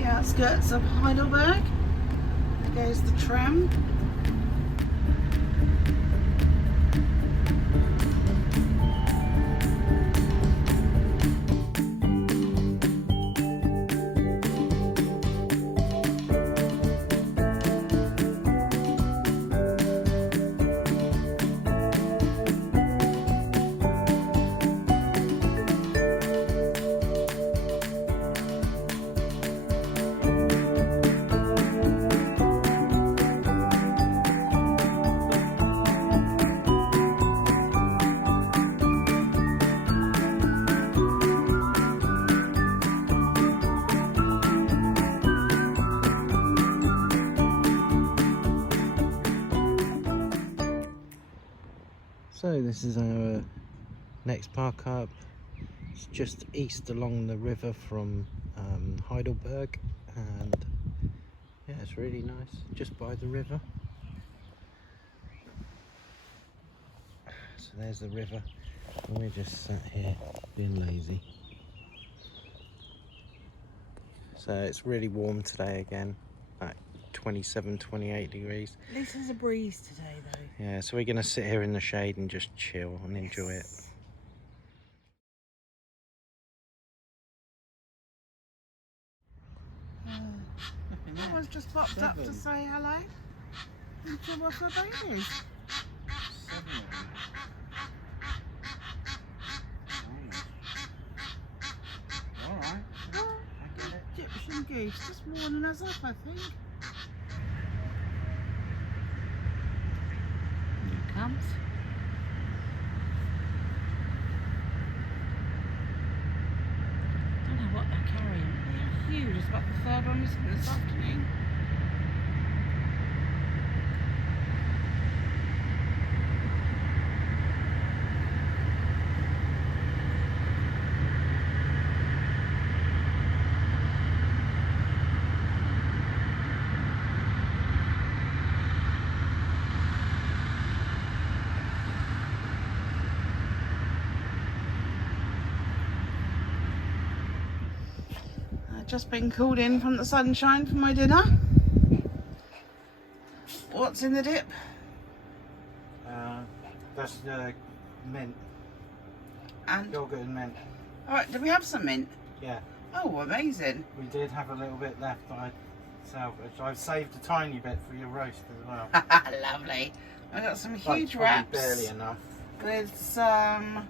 the outskirts of Heidelberg. There goes the tram. So this is our next park up. It's just east along the river from Heidelberg, and yeah, it's really nice, just by the river. So there's the river, and we're just sat here being lazy. So it's really warm today again, like 27, 28 degrees. At least there's a breeze today though. Yeah, so we're going to sit here in the shade and just chill and enjoy it. Someone's just popped up to say hello. And to what her babies. Alright, I get it. Egyptian goose, just warning us up, I think. Here it comes. Don't know what they're carrying. They're huge. It's about the third one this afternoon. Just been called in from the sunshine for my dinner. What's in the dip? That's the mint. And Yogurt and mint. alright, did we have some mint? Yeah. Oh, amazing. We did have a little bit left that I salvaged. I've saved a tiny bit for your roast as well. Lovely. I got some Like, huge probably wraps barely enough. with some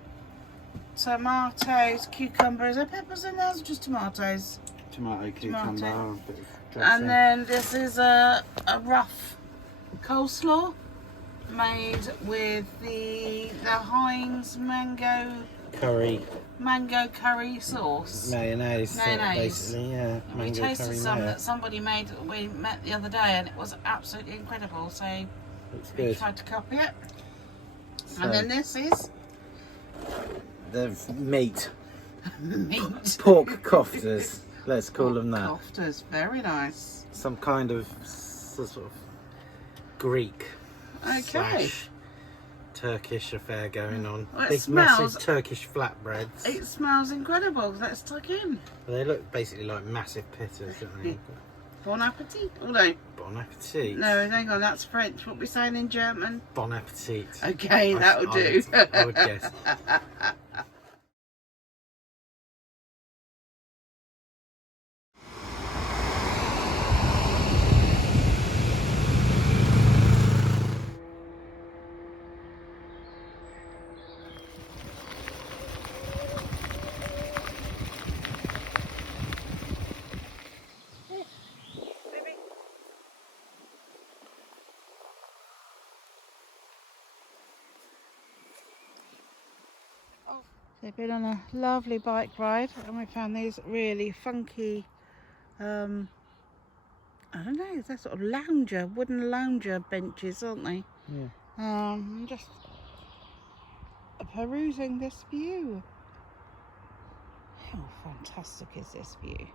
tomatoes, cucumbers. Are peppers in there or just tomatoes? Tomato, cucumber, a bit of dressing. And then this is a rough coleslaw made with the Heinz mango curry sauce. Mayonnaise. Basically, yeah. And we Mango tasted curry some mayo. that somebody made that we met the other day, and it was absolutely incredible. So Looks we good. tried to copy it. So, And then this is the meat. meat. Pork koftas. Let's call them that. Koftas, very nice. Some kind of sort of Greek slash Turkish affair going on. Well, it Big smells- massive Turkish flatbreads. It smells incredible. Let's tuck in. They look basically like massive pitters, don't they? Bon appetit. Oh no, Bon appetit. no, hang on, that's French. What we saying in German? Bon appetit. Okay, that'll do. I would guess. They've been on a lovely bike ride, and we found these really funky, I don't know, they're sort of wooden lounger benches, aren't they? Yeah. I'm just perusing this view. How fantastic is this view?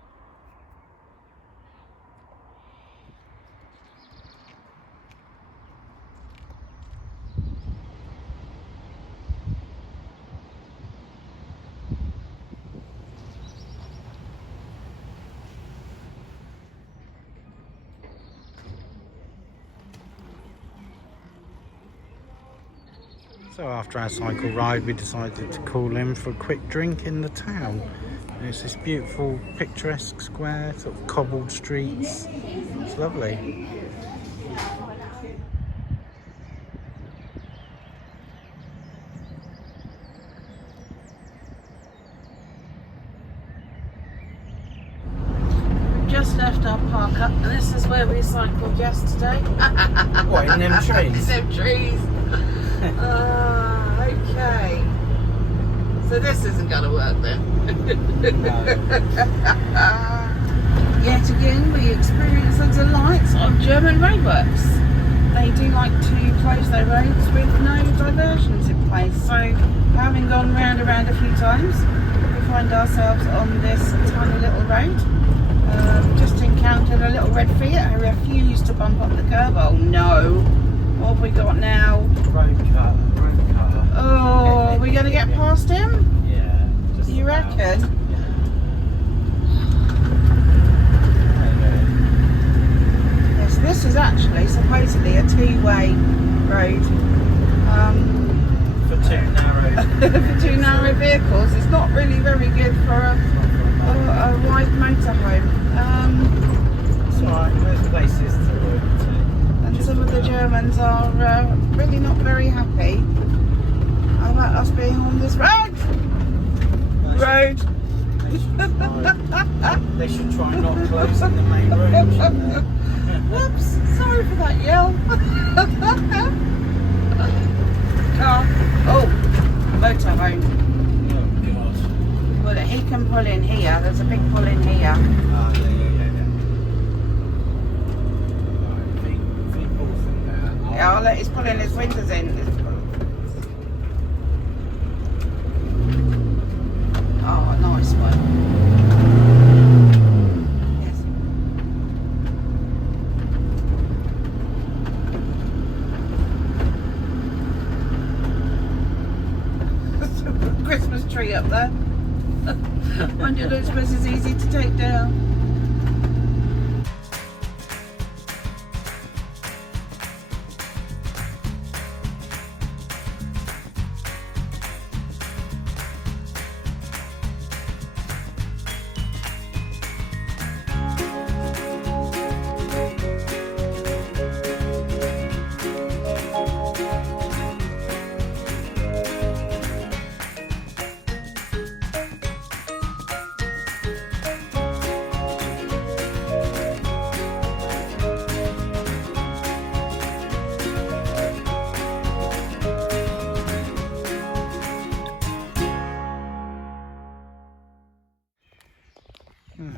So after our cycle ride, we decided to call in for a quick drink in the town. And it's this beautiful, picturesque square, sort of cobbled streets. It's lovely. Just left our park up, and this is where we cycled yesterday. What, in them trees? In them trees. Okay. So this isn't going to work then. Yet again, we experience the delights of German roadworks. They do like to close their roads with no diversions in place. So, having gone round and round a few times, we find ourselves on this tiny little road. Just encountered a little red Fiat who refused to bump up the curb. Oh no! What have we got now? Road car. Oh, are we going to get past him? Yeah. Just You about. reckon? Yes, this is actually supposedly a two-way road. For two narrow. For two narrow vehicles. It's not really very good for a wide motorhome. It's alright, there's places to look to. And some of the Germans are really not very happy about us being on this road. They should try not closing the main road, shouldn't they? Whoops, sorry for that yell. Car. Oh, motorhome. Oh god. Well, he can pull in here. There's a big pull in here. Ah, there you go. Right, feet balls in there. Yeah, I'll let he's pulling his windows in. Oh, a nice one. Yes. Christmas tree up there. Wonder if it's as easy to take down.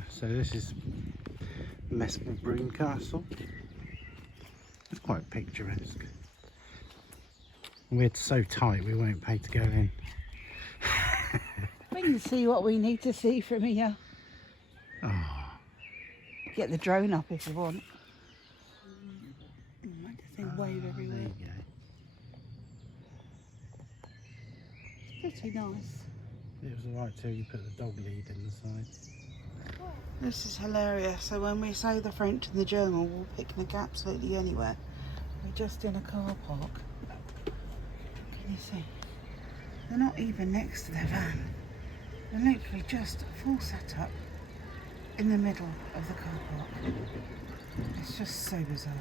So this is Messelbrunn Castle. It's quite picturesque. We're so tight we won't pay to go in. We can see what we need to see from here. Oh, Get the drone up if you want. Make the thing wave there everywhere. you go. It's pretty nice. It was alright till you put the dog lead in the side. This is hilarious. So when we say the French and the German, we'll picnic absolutely anywhere. We're just in a car park. Can you see? They're not even next to their van. They're literally just a full setup in the middle of the car park. It's just so bizarre.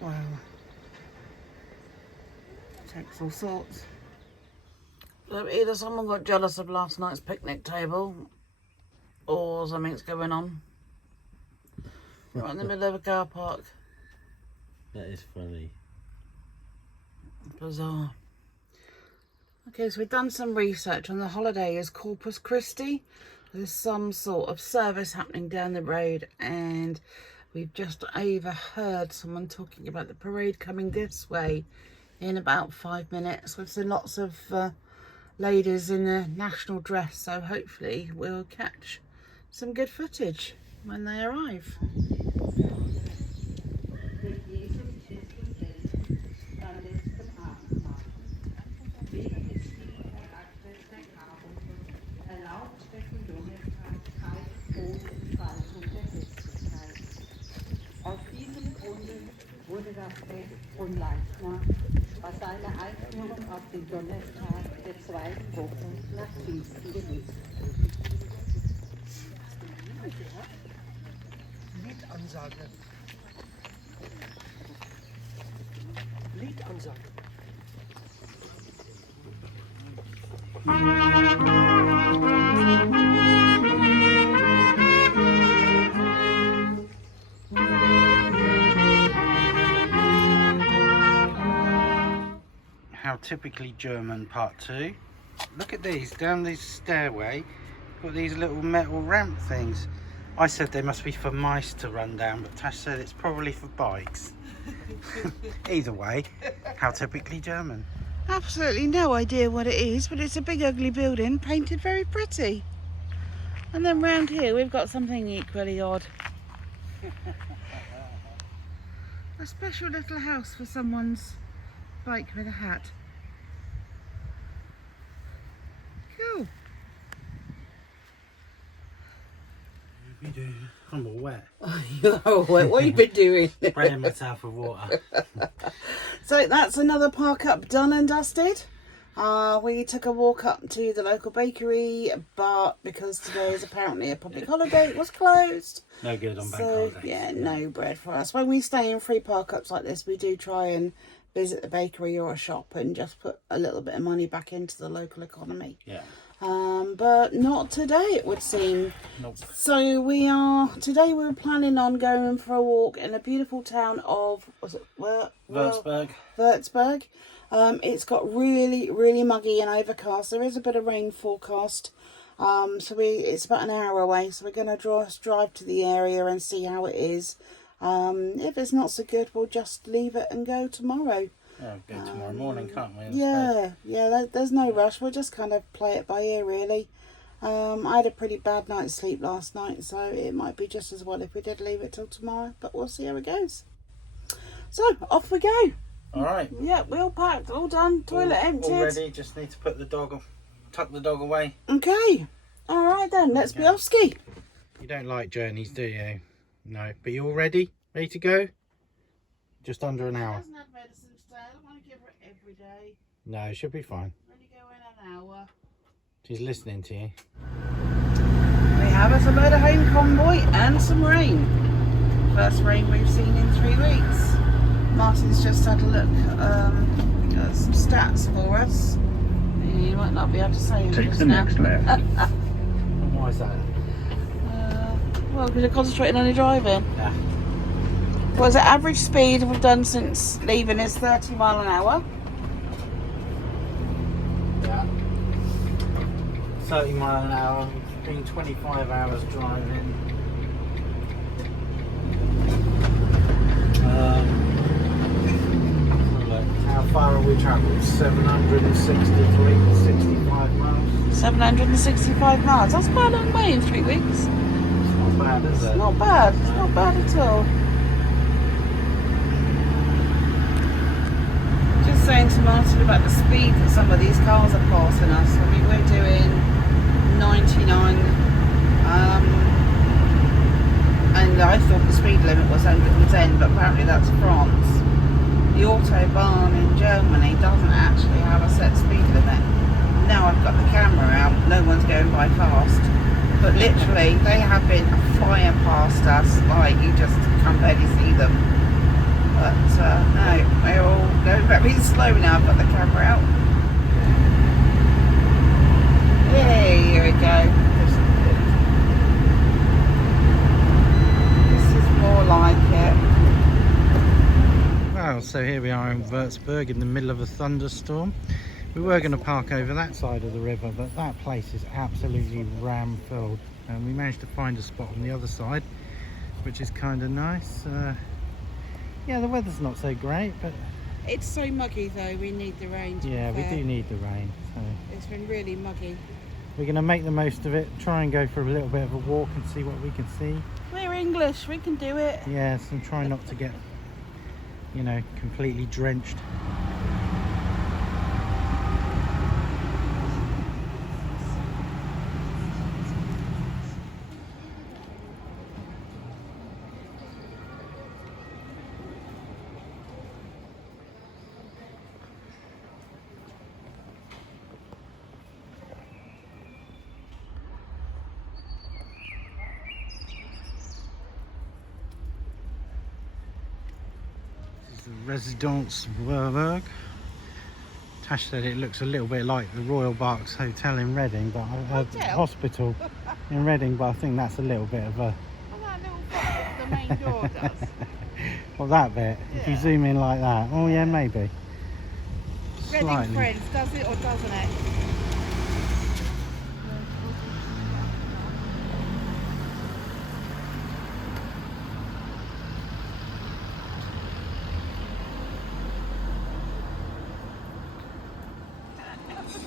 Wow. Takes all sorts. So either someone got jealous of last night's picnic table or something's going on. Right in the middle of a car park. That is funny. Bizarre. Okay, so we've done some research on the holiday is Corpus Christi. There's some sort of service happening down the road and we've just overheard someone talking about the parade coming this way in about 5 minutes. We've seen lots of ladies in a national dress, so hopefully we'll catch some good footage when they arrive. Aus diesem Grunde wurde Café und Leitner war seine Einführung auf den Donnerstag der zweiten Woche nach Pfingsten gewesen. Liedansage. Liedansage. How typically German part 2. Look at these, down this stairway, got these little metal ramp things. I said they must be for mice to run down, but Tash said it's probably for bikes. Either way, how typically German. Absolutely no idea what it is, but it's a big ugly building painted very pretty. And then round here we've got something equally odd. A special little house for someone's bike with a hat. Cool. I'm all wet. Oh, what have you been doing? Spraying myself with water. So that's another park up done and dusted. We took a walk up to the local bakery, but because today is apparently a public holiday, it was closed. No good on bank So holidays. yeah, no bread for us. When we stay in free park ups like this, we do try and visit the bakery or a shop and just put a little bit of money back into the local economy. Yeah. But not today, it would seem. Nope. So today we were planning on going for a walk in a beautiful town of, was it Wurzburg. Wurzburg. It's got really, really muggy and overcast. There is a bit of rain forecast. It's about an hour away, so we're going to drive to the area and see how it is. If it's not so good, we'll just leave it and go tomorrow. Oh, go tomorrow morning, can't we? There's no rush. We'll just kind of play it by ear, really. I had a pretty bad night's sleep last night, so it might be just as well if we did leave it till tomorrow, but we'll see how it goes. So, off we go. All right. Yeah, we all packed, all done, toilet emptied. All ready, just need to put the dog, tuck the dog away. Okay. All right then, let's be off ski. You don't like journeys, do you? No, but you all ready? Ready to go? Just under an hour. Hasn't had medicine today. I don't want to give her it every day. No, it should be fine. Only go in an hour. She's listening to you. We have us a motorhome convoy and some rain. First rain we've seen in 3 weeks. Martin's just had a look at some stats for us. You might not be able to say them Take just the now. next left. And why is that? Well, because you're concentrating on your driving. Yeah. Well, the average speed we've done since leaving is 30 mile an hour. Yeah. 30 mile an hour. It's been 25 hours driving. How far have we travelled? 765 miles. 765 miles. That's quite a long way in 3 weeks. It's not bad, is it? Not bad. It's not bad at all. Just saying to Martin about the speed that some of these cars are passing us. I mean, we're doing 99, and I thought the speed limit was 110, but apparently that's France. The Autobahn in Germany doesn't actually have a set speed limit. Now I've got the camera out, no one's going by fast. But literally, they have been flying past us like you just can't barely see them. But no, we're all going very slow now. I've got the camera out. Yay, here we go. This is more like it. Well, so here we are in Wurzburg in the middle of a thunderstorm. We were going to park over that side of the river, but that place is absolutely ram-filled. And we managed to find a spot on the other side, which is kind of nice. Yeah, the weather's not so great, but... It's so muggy though, we need the rain to be Yeah, we fair. do need the rain. So It's been really muggy. we're going to make the most of it, try and go for a little bit of a walk and see what we can see. We're English, we can do it. Yes, and try not to get, you know, completely drenched. Residence Wurzburg. Tash said it looks a little bit like the Royal Berks Hotel in Reading, but hospital in Reading, but I think that's a little bit of a... Well, that little bit the main door does. Well, that bit, if you zoom in like that. Oh yeah, maybe. Reading Slightly. Friends, does it or doesn't it?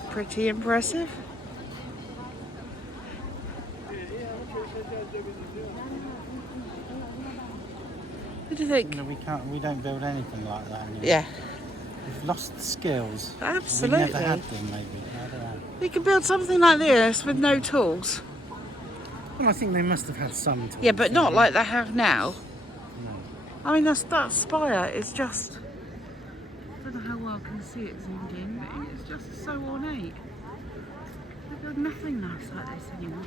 Pretty impressive. What do you think? No, we don't build anything like that anymore. Yeah, We've lost the skills. absolutely. We never had them, maybe. I don't know. We could build something like this with no tools. Well, I think they must have had some tools. Yeah, but not didn't like they have now. No. I mean, that spire is just... I don't know how well I can see it zoomed in, but it's just so ornate. There's nothing nice like this anymore.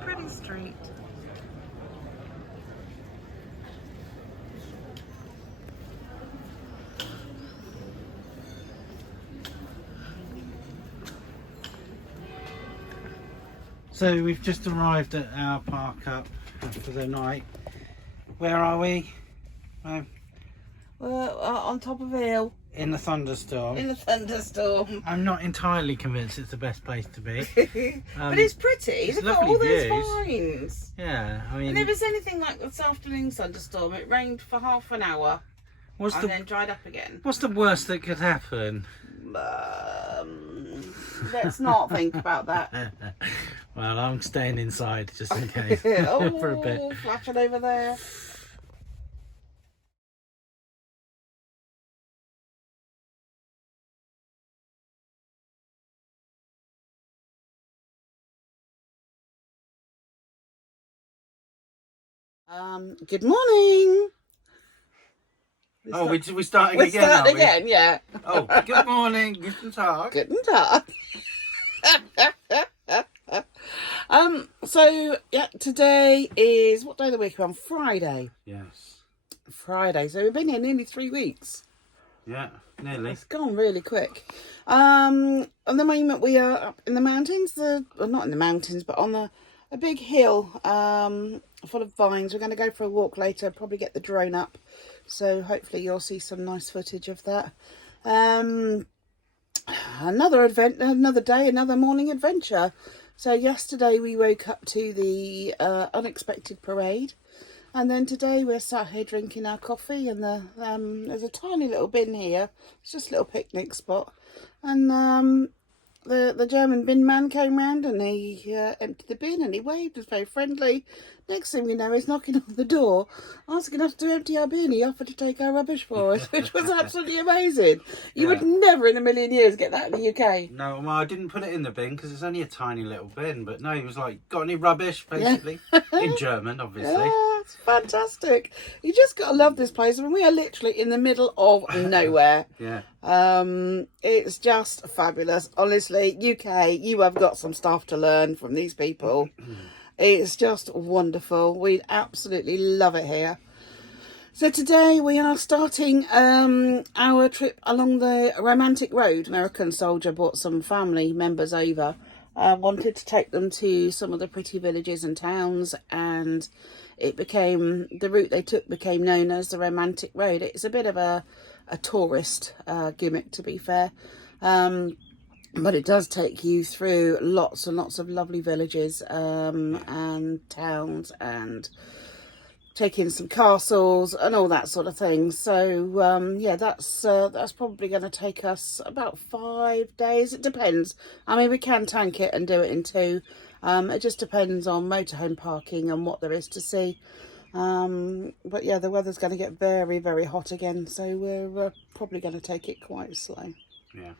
Pretty street. So we've just arrived at our park up for the night. Where are we? We're on top of a hill In the thunderstorm. in a thunderstorm. I'm not entirely convinced it's the best place to be. But it's pretty. it's Look at lovely all those views. vines. Yeah, I And mean, if it's anything like this afternoon's thunderstorm, it rained for half an hour what's and the then dried up again. worst that could happen? Let's not think about that. Well, I'm staying inside just in case Oh, for a bit. flashing over there. Good morning. Oh, we're starting We're again, starting are we? again, yeah. Oh, good morning, guten Tag. Guten Tag. So yeah, today is what day of the week are we on? Friday. Yes. Friday. So we've been here nearly 3 weeks. Yeah, nearly. It's gone really quick. At the moment we are up in the mountains. Well, not in the mountains, but on a big hill full of vines. We're going to go for a walk later. Probably get the drone up. So hopefully you'll see some nice footage of that. Another day, another morning adventure. So yesterday we woke up to the unexpected parade, and then today we're sat here drinking our coffee, and there's a tiny little bin here. It's just a little picnic spot, and the German bin man came round and he emptied the bin and he waved, was very friendly. Next thing we know, he's knocking on the door, asking us to empty our bin. He offered to take our rubbish for us, which was absolutely amazing. You would never in a million years get that in the UK. No, well, I didn't put it in the bin because it's only a tiny little bin. But no, he was like, got any rubbish, basically. In German, obviously. Yeah, it's fantastic. You just got to love this place. I mean, we are literally in the middle of nowhere. Yeah. It's just fabulous. Honestly, UK, you have got some stuff to learn from these people. It's just wonderful. We absolutely love it here. So today we are starting our trip along the romantic road. American soldier brought some family members over. Wanted to take them to some of the pretty villages and towns, and the route they took became known as the romantic road. It's a bit of a tourist gimmick, to be fair. But it does take you through lots and lots of lovely villages and towns, and take in some castles and all that sort of thing. So yeah, that's probably going to take us about 5 days. It depends. I mean, we can tank it and do it in 2. It just depends on motorhome parking and what there is to see. But yeah, the weather's going to get very, very hot again, so we're probably going to take it quite slow. Yeah.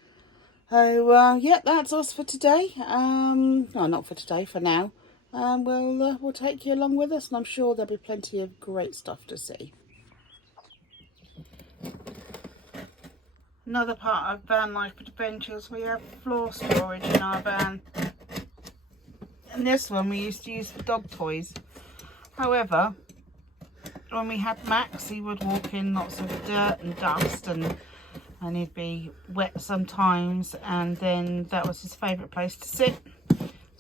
So yeah, that's us for today. No, not for today, for now. We'll take you along with us, and I'm sure there'll be plenty of great stuff to see. Another part of van life adventures, we have floor storage in our van. And this one we used to use for dog toys. However, when we had Max, he would walk in lots of dirt and dust, and he'd be wet sometimes, and then that was his favourite place to sit.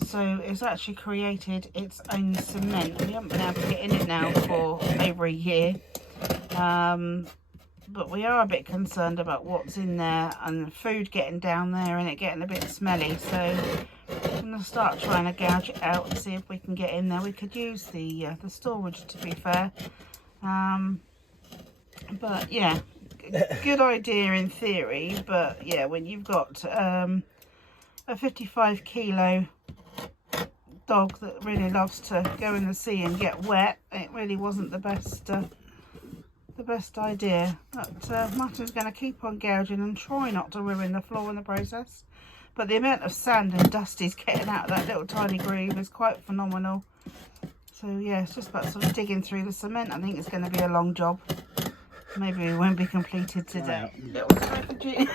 So it's actually created its own cement. We haven't been able to get in it now for over a year. But we are a bit concerned about what's in there and food getting down there and it getting a bit smelly. So I'm going to start trying to gouge it out and see if we can get in there. We could use the storage, to be fair. But yeah, good idea in theory. But yeah, when you've got a 55 kilo dog that really loves to go in the sea and get wet, it really wasn't the best idea. But Martin's going to keep on gouging and try not to ruin the floor in the process. But the amount of sand and dust he's getting out of that little tiny groove is quite phenomenal. So yeah, it's just about sort of digging through the cement. I think it's going to be a long job. Maybe it won't be completed today. Little strategy.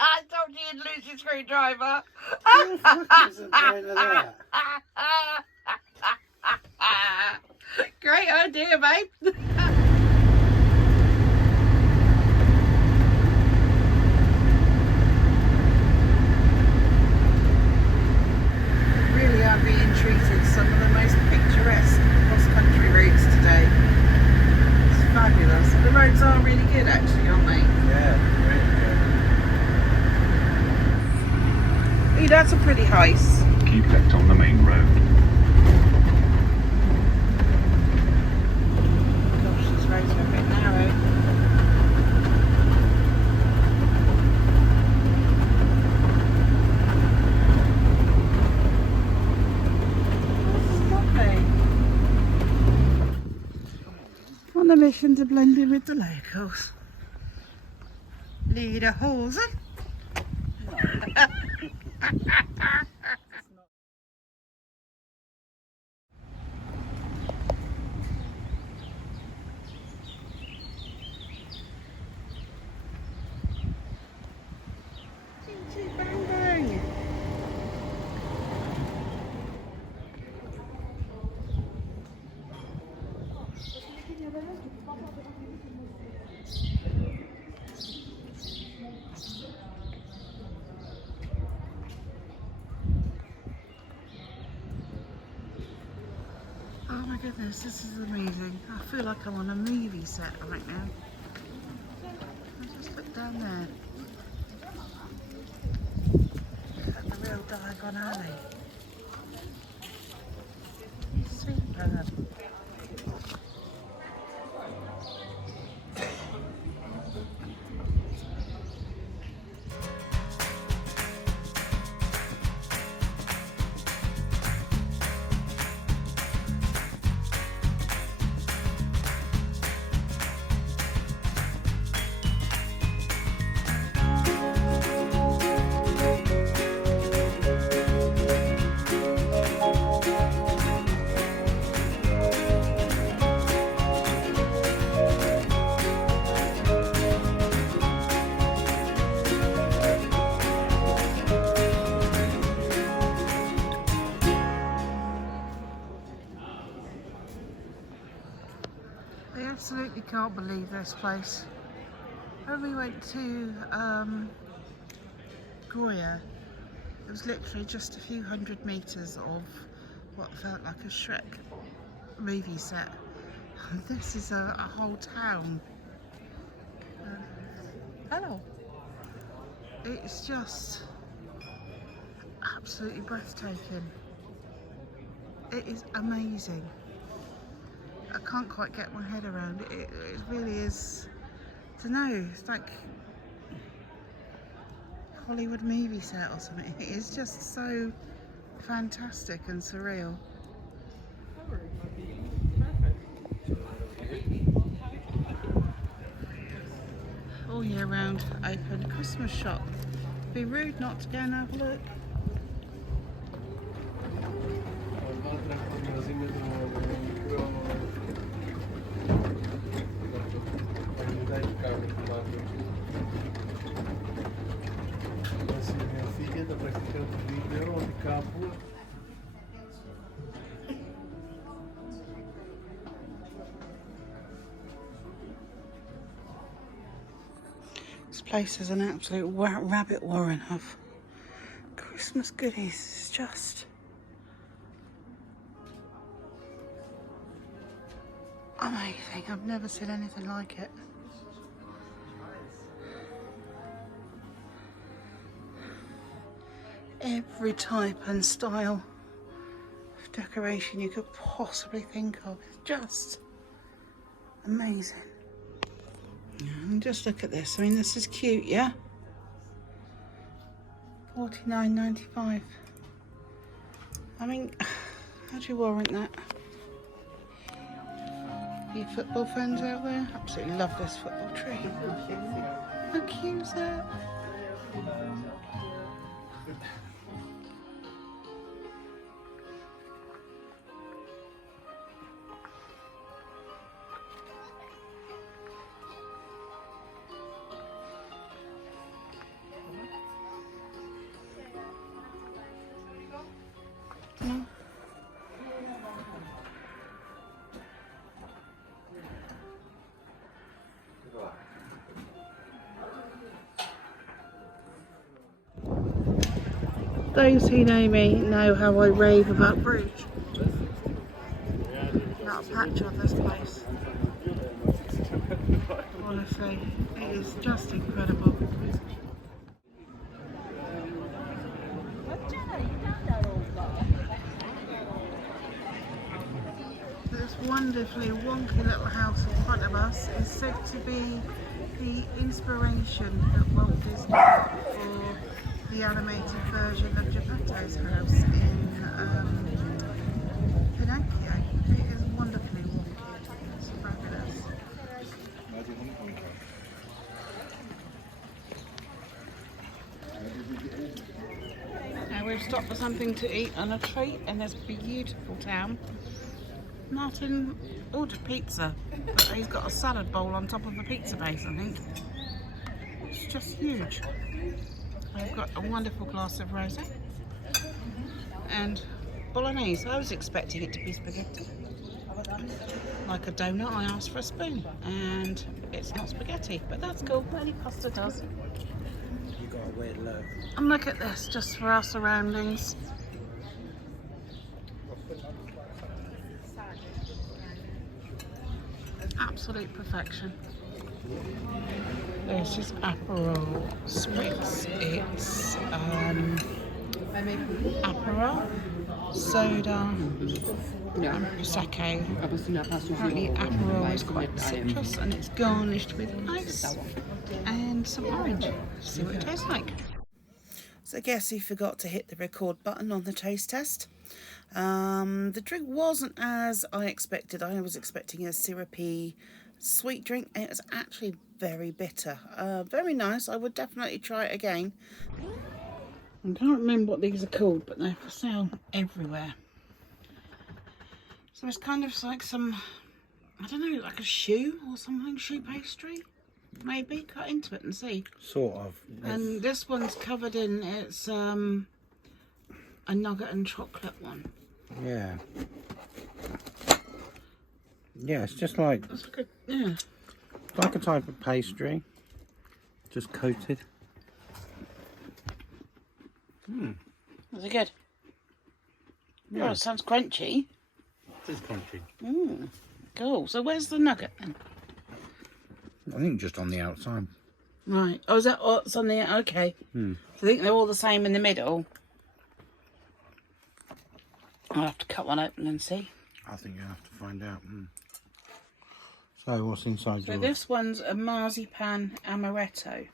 I told you you'd lose your screwdriver. Who the fuck isn't going to that? Great idea, babe. Really are being treated some of the most picturesque cross-country routes today. It's fabulous. The roads are really good, actually, aren't they? Yeah, really Ooh, that's a pretty heist. Keep left on the main road. Gosh, these roads are a bit narrow. This is lovely. On a mission to blend in with the locals. Leader Hose. Bang bang. Oh my goodness, this is amazing. I feel like I'm on a movie set right now. Just look down there. Look at the real Diagon Alley. Superb. I absolutely can't believe this place. When we went to Goya, it was literally just a few hundred metres of what felt like a Shrek movie set. And this is a whole town. Hello. It's just absolutely breathtaking. It is amazing. I can't quite get my head around it. It really is, I don't know, it's like Hollywood movie set or something. It is just so fantastic and surreal. All year round open Christmas shop. It'd be rude not to go and have a look. place is an absolute rabbit warren of Christmas goodies. It's just amazing. I've never seen anything like it. Every type and style of decoration you could possibly think of. It's just amazing. And just look at this. I mean, this is cute, yeah? $49.95. I mean, how do you warrant that? You football fans out there? Absolutely love this football tree. How cute is that? No. Those who know me know how I rave about Bruges. Not a patch on this place. Honestly, it is just incredible. This wonderfully wonky little house in front of us is said to be the inspiration that Walt Disney got for the animated version of Geppetto's house in Pinocchio. It is wonderfully wonky. It's fabulous. Now we've stopped for something to eat and a treat in this beautiful town. Martin ordered pizza, but he's got a salad bowl on top of a pizza base, I think. It's just huge. I've got a wonderful glass of rosé and bolognese. I was expecting it to be spaghetti. Like a donut, I asked for a spoon and it's not spaghetti, but that's cool. Any pasta does. You got a weird look. And look at this, just for our surroundings. Absolute perfection. This is Aperol Spritz. It's Aperol, soda, and Prosecco. Apparently Aperol is quite citrus and it's garnished with ice and some orange. Let's see what it tastes like. So I guess he forgot to hit the record button on the taste test. The drink wasn't as I expected. I was expecting a syrupy sweet drink. It was actually very bitter. Very nice. I would definitely try it again. I can't remember what these are called, but they're for sale everywhere. So it's kind of like some, I don't know, like a shoe or something, shoe pastry. Maybe cut into it and see. Sort of. And this one's covered in, it's a nugget and chocolate one. Yeah. Yeah, it's just like, It's like a, yeah. like a type of pastry, just coated. Is it good? Yeah. Oh, it sounds crunchy. It is crunchy. Cool. So where's the nugget then? I think just on the outside. Right. Oh, is that what's on the... Okay. So I think they're all the same in the middle. I'll have to cut one open and see. I think you have to find out. So what's inside So yours? this one's a marzipan amaretto.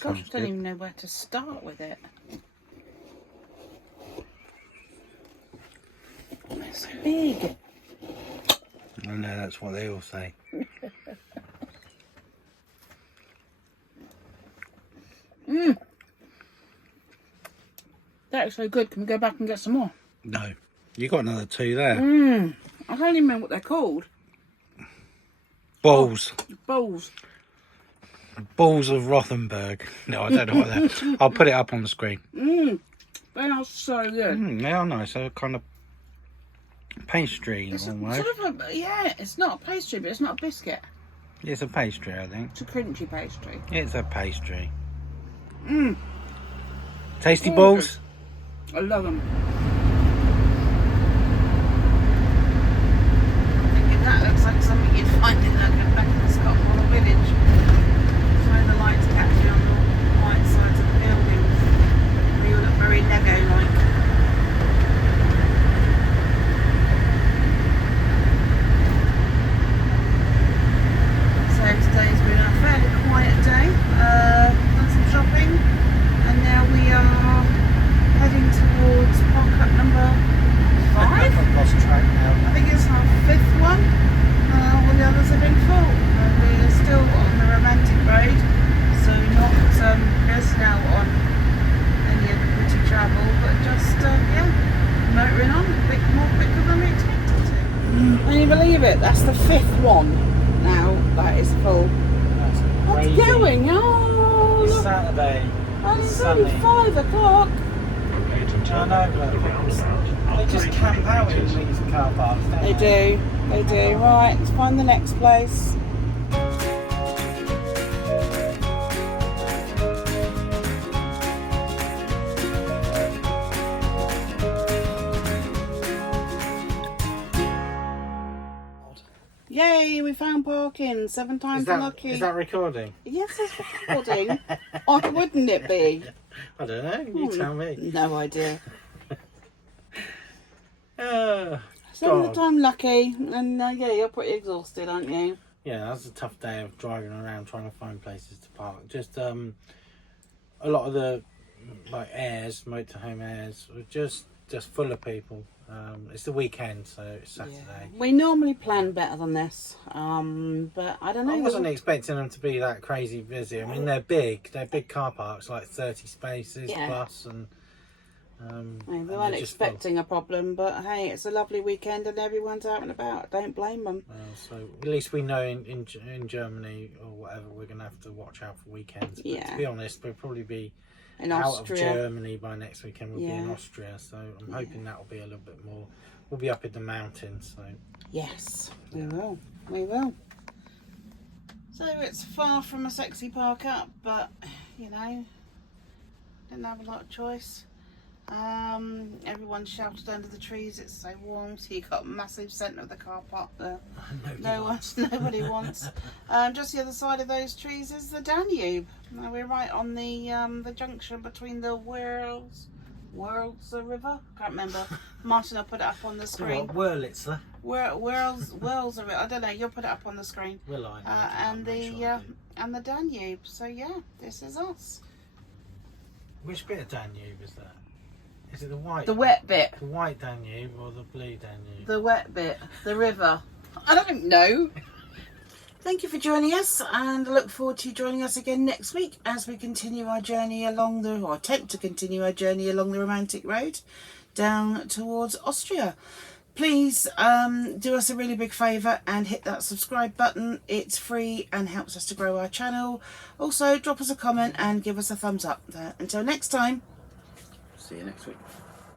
Gosh, I don't even know where to start with it. Oh, they're so big. I know, that's what they all say. That is so good. Can we go back and get some more? No. You got another two there. I don't even know what they're called. Balls. Bowls. Balls of Rothenburg. No, I don't know what they're. I'll put it up on the screen. They are so good. They are nice. They're kind of pastry It's almost. sort of a, yeah, it's not a pastry, but it's not a biscuit. It's a pastry, I think. It's a crunchy pastry. It's a pastry. Mmm. Tasty balls? I love them. Thinking that looks like something you'd find in back in the Scotland village. Throwing the lights catching on the white sides of the buildings. They all look very Lego-like. So today's been a fairly quiet day. Done some shopping, and now we are heading towards park up number 5. I've lost track now. I think it's our 5th one. All the others have been full. We're still on the romantic road, so not missing out on any of the pretty travel, but just motoring on a bit more quicker than we expected to. Can you believe it? That's the 5th one now that is full. That's What's crazy. going on? It's Saturday. And it's sunny. only 5 o'clock. I know, but they just camp out in these car parks, don't They do. They do. Right, let's find the next place. Yay, we found parking. 7 times lucky. Is that recording? Yes, it's recording. Why wouldn't it be? I don't know, you tell me. No idea. Oh, 7 God. times lucky, and yeah, you're pretty exhausted, aren't you? Yeah, that was a tough day of driving around trying to find places to park. Just a lot of the motorhome airs were just full of people. It's the weekend, so it's Saturday. Yeah. We normally plan better than this, but I don't know. I wasn't expecting them to be that crazy busy. I mean, they're big car parks, like 30 spaces plus, and we and weren't they're just expecting a problem, but hey, it's a lovely weekend and everyone's out and about. Don't blame them. so at least we know in Germany or whatever, we're going to have to watch out for weekends. But to be honest, we'll probably be In out Austria. of Germany by next weekend. We'll be in Austria, so I'm hoping that will be a little bit more. We'll be up in the mountains, so Yes, we will. We will. So it's far from a sexy park up, but you know, didn't have a lot of choice. Everyone shouted under the trees. It's so warm, so you got a massive centre of the car park there. Nobody wants. Just the other side of those trees is the Danube. Now we're right on the junction between the Wurlitzer River. Can't remember. Martin, I'll put it up on the screen. Wurlitzer. Wurlitzer. I don't know. You'll put it up on the screen. Will I? And the Danube. So yeah, this is us. Which bit of Danube is that? Is it the white? The wet bit. The white Danube or the blue Danube? The wet bit. The river. I don't know. Thank you for joining us, and I look forward to you joining us again next week as we continue our journey or attempt to continue our journey along the romantic road down towards Austria. Please do us a really big favour and hit that subscribe button. It's free and helps us to grow our channel. Also, drop us a comment and give us a thumbs up. Until next time, see you next week.